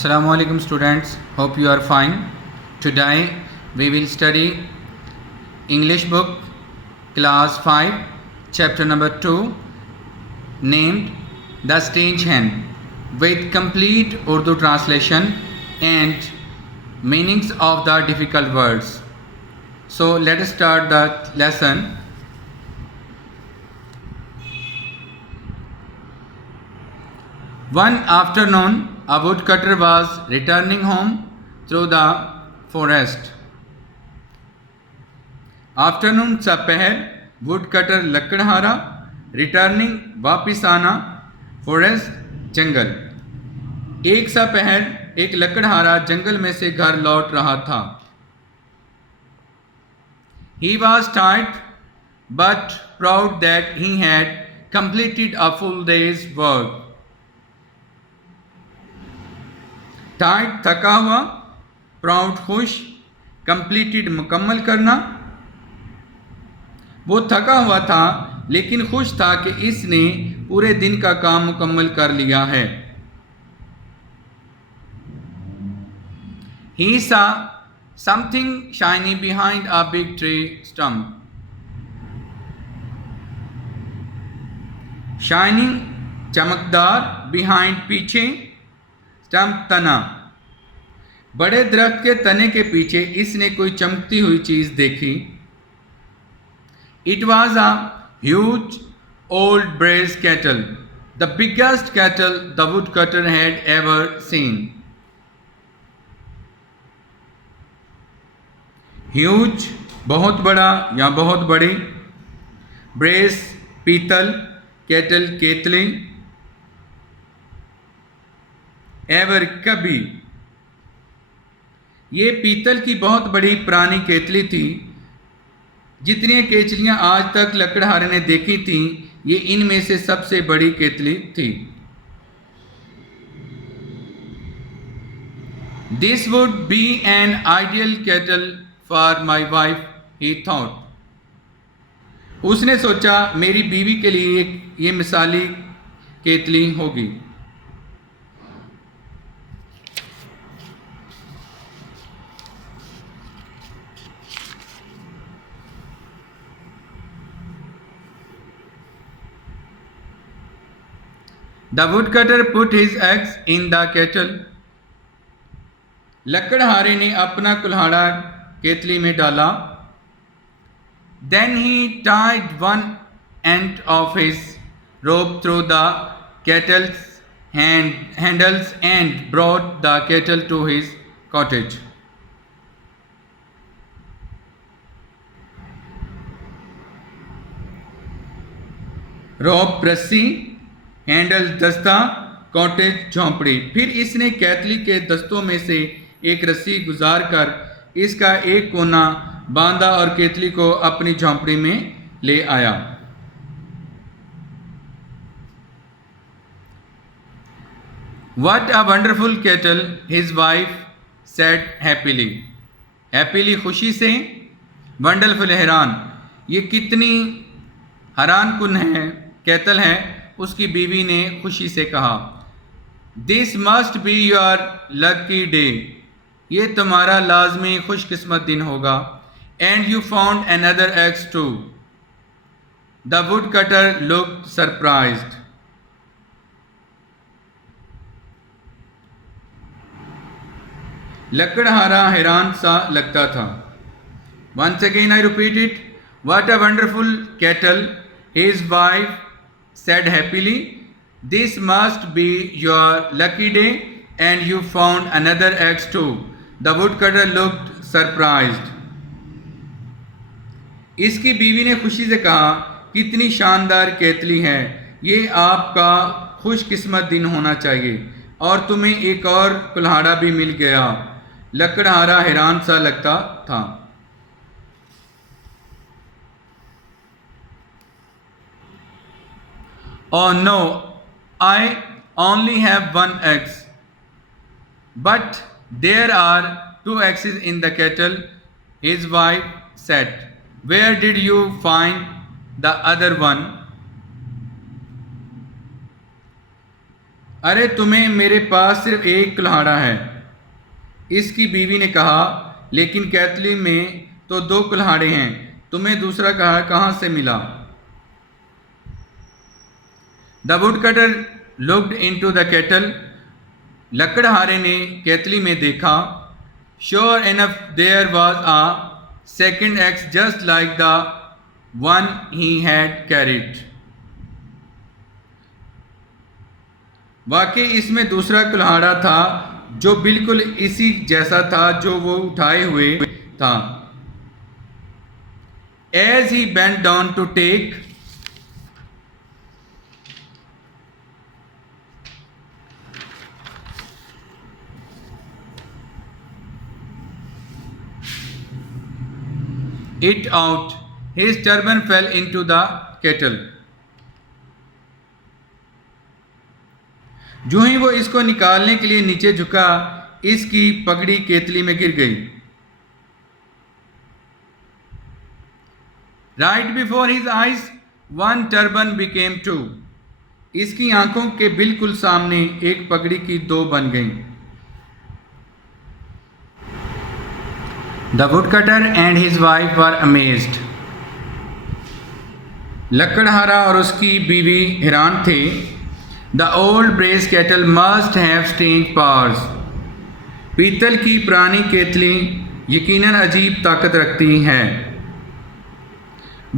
Assalamu alaikum students, hope you are fine. Today we will study English book class 5 chapter number 2 named The Strange Hen with complete Urdu translation and meanings of the difficult words. So let us start the lesson. One afternoon, a woodcutter was returning home through the forest. Afternoon सा पहर, woodcutter लकड़हारा, returning वापिस आना, forest जंगल. एक सा पहर एक लकड़हारा जंगल में से घर लौट रहा था. He was tired but proud that he had completed a full day's work. Tight थका हुआ, प्राउड खुश, कंप्लीटेड मुकम्मल करना. वो थका हुआ था लेकिन खुश था कि इसने पूरे दिन का काम मुकम्मल कर लिया है. He saw something shiny behind a big tree stump. Shining चमकदार, behind पीछे, स्टम्प तना. बड़े दरख्त के तने के पीछे इसने कोई चमकती हुई चीज देखी. It was a huge old brass kettle, the biggest kettle the woodcutter had ever seen. Huge बहुत बड़ा या बहुत बड़ी, ब्रेज पीतल, कैटल केतली, एवर कभी. ये पीतल की बहुत बड़ी पुरानी केतली थी. जितनी केचलियां आज तक लकड़हारे ने देखी थी, ये इनमें से सबसे बड़ी केतली थी. This would be an ideal kettle for my wife, he thought. उसने सोचा मेरी बीवी के लिए ये मिसाली केतली होगी. The woodcutter put his axe in the kettle. लकड़हारे ने अपना कुल्हाड़ा केतली में डाला. Then he tied one end of his rope through the kettle's handles and brought the kettle to his cottage. रोप रस्सी, हैंडल दस्ता, कॉटेज झोंपड़ी. फिर इसने केतली के दस्तों में से एक रस्सी गुजार कर इसका एक कोना बांधा और केतली को अपनी झोंपड़ी में ले आया. What a wonderful kettle, his wife said happily. Happily खुशी से, वंडरफुल हैरान. ये कितनी हैरान कुन है केतल है, उसकी बीवी ने खुशी से कहा. This must be your lucky day, ये तुम्हारा लाजमी खुशकिस्मत दिन होगा. And you found another axe too. The woodcutter looked surprised. लकड़हारा हैरान सा लगता था. Once again I repeat it. What a wonderful kettle, his wife said happily. This must be your lucky day and you found another axe too. The woodcutter looked surprised. इसकी बीवी ने खुशी से कहा, कितनी शानदार केतली है, ये आपका खुशकिस्मत दिन होना चाहिए और तुम्हें एक और कुल्हाड़ा भी मिल गया. लकड़हारा हैरान सा लगता था. Oh no, I only have one axe. But there are two axes in the kettle, his wife said. Where did you find the other one? अरे तुम्हें मेरे पास सिर्फ एक कुल्हाड़ा है, इसकी बीवी ने कहा। लेकिन कैथली में तो 2 कुल्हाड़े हैं, तुम्हें दूसरा कहाँ से मिला? The woodcutter looked into the kettle. लकड़हारे ने केतली में देखा। Sure enough there was a second axe just like the one he had carried. वाकई इसमें दूसरा कुल्हाड़ा था जो बिल्कुल इसी जैसा था जो वो उठाए हुए था। As he bent down to take it out, his turban fell into the kettle. जो ही वो इसको निकालने के लिए नीचे झुका, इसकी पगड़ी केतली में गिर गई। Right before his eyes, one turban became 2. इसकी आंखों के बिल्कुल सामने एक पगड़ी की 2 बन गई। The woodcutter and his wife were amazed. लकड़हारा और उसकी बीवी हैरान थे। The old brass kettle must have strange powers. पीतल की पुरानी केतली यकीनन अजीब ताकत रखती है।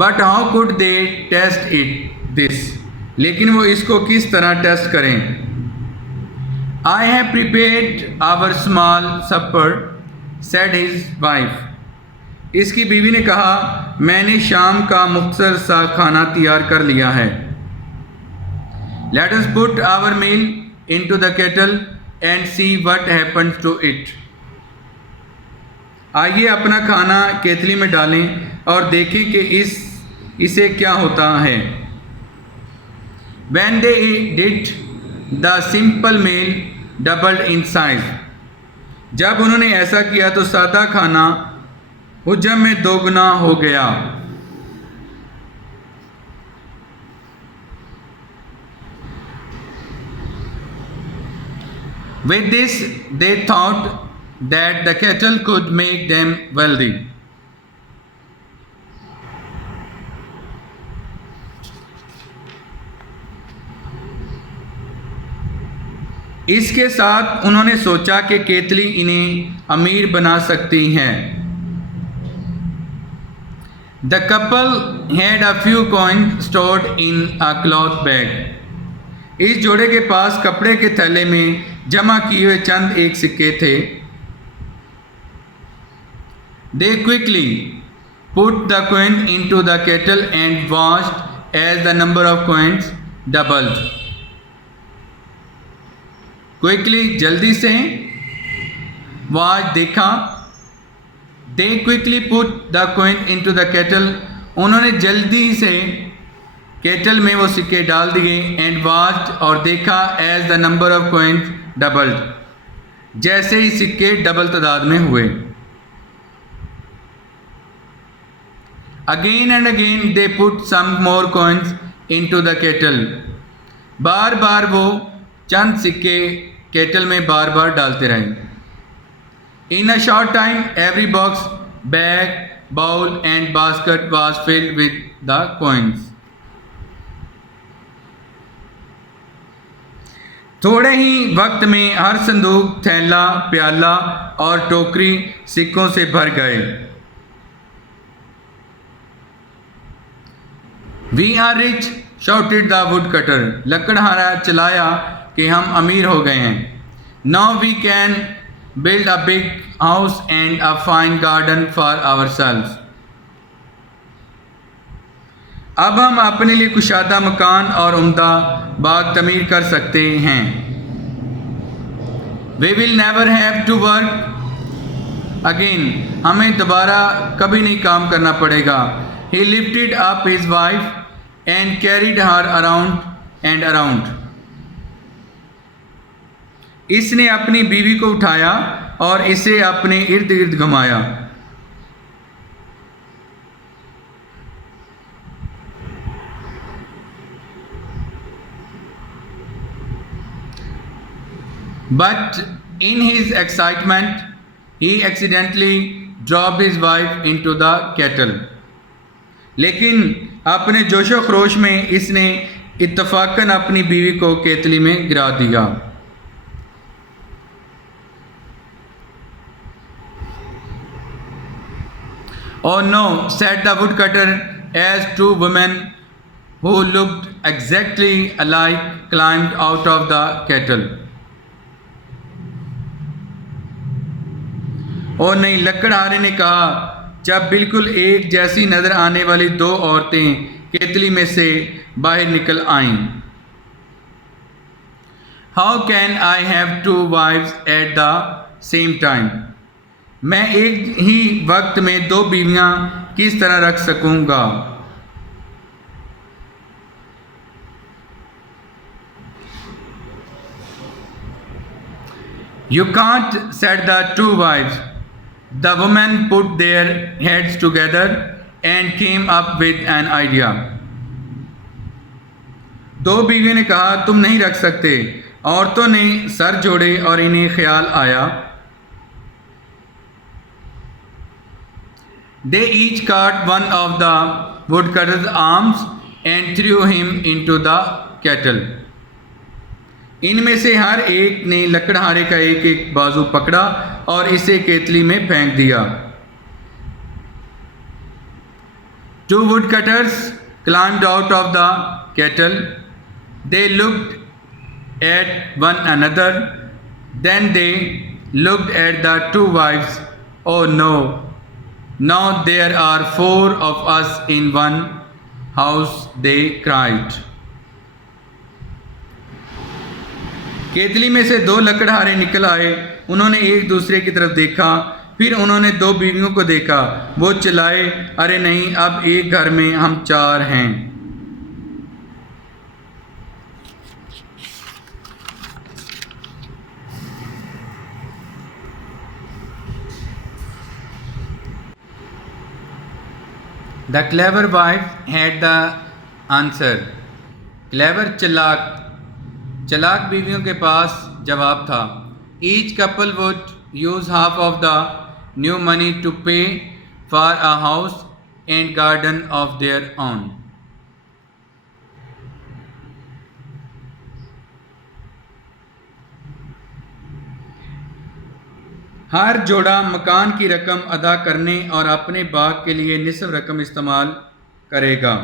But how could they test this? लेकिन वो इसको किस तरह टेस्ट करें? I have prepared our small supper, said his wife. इसकी बीवी ने कहा, मैंने शाम का मुख्तसर सा खाना तैयार कर लिया है। Let us put our meal into the kettle and see what happens to it. आइए अपना खाना केतली में डालें और देखें कि इसे क्या होता है। When they did, the simple meal doubled in size. जब उन्होंने ऐसा किया तो सादा खाना हुज्जम में 2 गुना हो गया। With this, they thought that the kettle could make them wealthy. इसके साथ उन्होंने सोचा कि केतली इन्हें अमीर बना सकती हैं। The couple had a few coins stored in a cloth bag. इस जोड़े के पास कपड़े के थैले में जमा किए हुए चंद एक सिक्के थे। They quickly put the coin into the kettle and watched as the number of coins doubled. Quickly जल्दी से वाच देखा। दे quickly put the coin into the kettle. उन्होंने जल्दी से केटल में वो सिक्के डाल दिए। एंड वाच और देखा as the number of coins doubled, जैसे ही सिक्के डबल तादाद में हुए। Again and again they put some more coins into the kettle. बार बार वो चंद सिक्के केटल में बार बार डालते रहे। In a short time every box, bag, bowl and basket was filled with the coins. थोड़े ही वक्त में हर संदूक, थैला, प्याला और टोकरी सिक्कों से भर गए। We are rich, shouted the woodcutter. लकड़हारा चिल्लाया कि हम अमीर हो गए हैं। Now we can build a big house and a fine garden for ourselves. अब हम अपने लिए कुशादा मकान और उम्दा बाग तमीर कर सकते हैं। We will never have to work again. हमें दोबारा कभी नहीं काम करना पड़ेगा। He lifted up his wife and carried her around and around. इसने अपनी बीवी को उठाया और इसे अपने इर्द गिर्द घुमाया। But in his excitement, he accidentally dropped his wife into the kettle. लेकिन अपने जोशो खरोश में इसने इत्तफाकन अपनी बीवी को केतली में गिरा दिया. Oh no, said the woodcutter as two women who looked exactly alike climbed out of the kettle. और नहीं, लकड़हारे ने कहा जब बिल्कुल एक जैसी नजर आने वाली दो औरतें केतली में से बाहर निकल आईं. How can I have two wives at the same time? मैं एक ही वक्त में दो बीवियां किस तरह रख सकूंगा. You can't, said the two wives. The women put their heads together and came up with an idea. दो बीवियों ने कहा तुम नहीं रख सकते. औरतों ने सर जोड़े और इन्हें ख्याल आया. They each caught one of the woodcutter's arms and threw him into the kettle. इनमें से हर एक ने लकड़हारे का एक एक बाजू पकड़ा और इसे केतली में फेंक दिया. Two woodcutters climbed out of the kettle. They looked at one another. Then they looked at the two wives. Oh no! Now there are four of us in one house, they cried. केतली में से दो लकड़हारे निकल आए. उन्होंने एक दूसरे की तरफ देखा. फिर उन्होंने दो बीवियों को देखा. वो चिल्लाए, अरे नहीं, अब एक घर में हम चार हैं. The clever wife had the answer. Clever चालाक बीवियों के पास जवाब था. Each couple would use half of the new money to pay for a house and garden of their own. हर जोड़ा मकान की रकम अदा करने और अपने बाग के लिए निसफ रकम इस्तेमाल करेगा.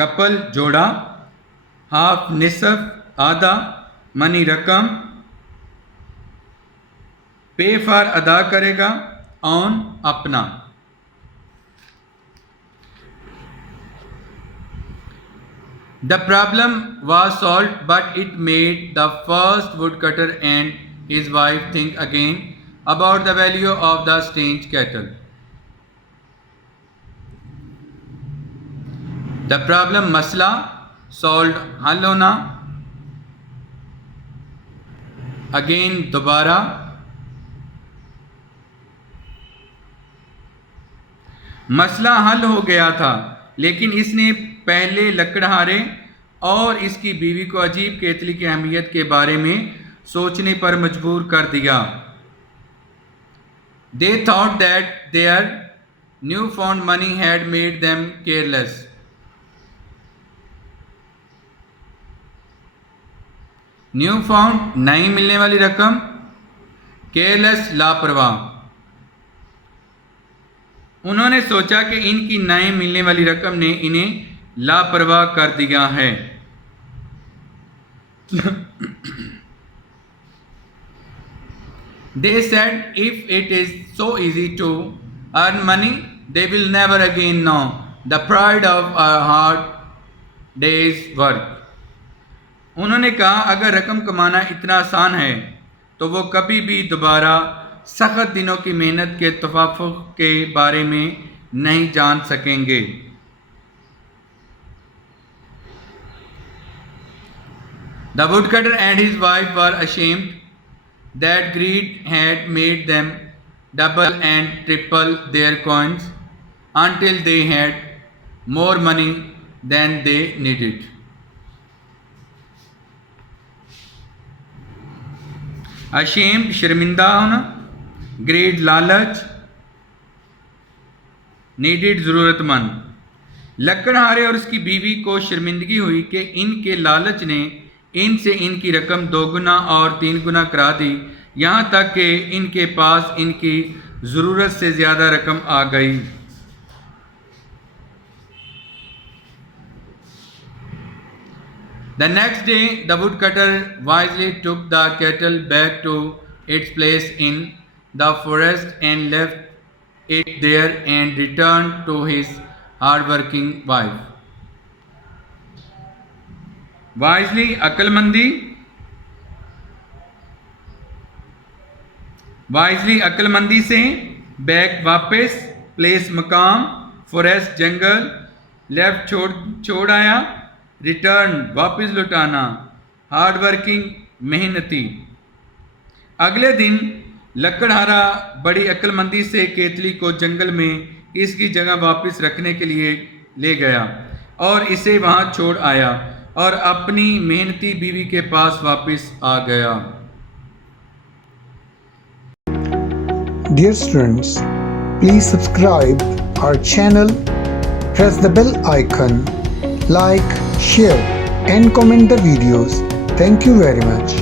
कपल जोड़ा, हाफ निसफ आधा, मनी रकम, पे फॉर अदा करेगा, ऑन अपना. The problem was solved, but it made the first woodcutter and his wife think again about the value of the strange kettle. The problem मसला solved, हल होना. Again दोबारा. मसला हल हो गया था, लेकिन इसने पहले लकड़हारे और इसकी बीवी को अजीब केतली की अहमियत के बारे में सोचने पर मजबूर कर दिया. They thought that their newfound money had made them careless. New found नई मिलने वाली रकम, केयरलेस लापरवाह. उन्होंने सोचा कि इनकी नई मिलने वाली रकम ने इन्हें लापरवाह कर दिया है. They said if it is so easy to earn money, they will never again know the pride of a hard day's work. उन्होंने कहा अगर रकम कमाना इतना आसान है तो वो कभी भी दोबारा सख्त दिनों की मेहनत के तफाफुक के बारे में नहीं जान सकेंगे. The woodcutter and his wife were ashamed that greed had made them double and triple their coins until they had more money than they needed. Ashamed शर्मिंदा होना, ग्रेड लालच, नीडेड ज़रूरतमंद। लकड़हारे और उसकी बीवी को शर्मिंदगी हुई कि इनके लालच ने इनसे इनकी रकम 2 गुना और 3 गुना करा दी, यहाँ तक कि इनके पास इनकी ज़रूरत से ज़्यादा रकम आ गई। The next day, the woodcutter wisely took the kettle back to its place in the forest and left it there and returned to his hard-working wife. Wisely, अक्लमंदी, वाइजली अक्लमंदी से, बैक वापस, प्लेस मकाम, फॉरेस्ट जंगल, left छोड़ आया, return वापस लौटाना, hard working मेहनती। अगले दिन लकड़हारा बड़ी अक्लमंदी से केतली को जंगल में इसकी जगह वापस रखने के लिए ले गया और इसे वहां छोड़ आया और अपनी मेहनती बीवी के पास वापस आ गया। Dear students, please subscribe our channel, press the bell icon, like, share and comment the videos. Thank you very much.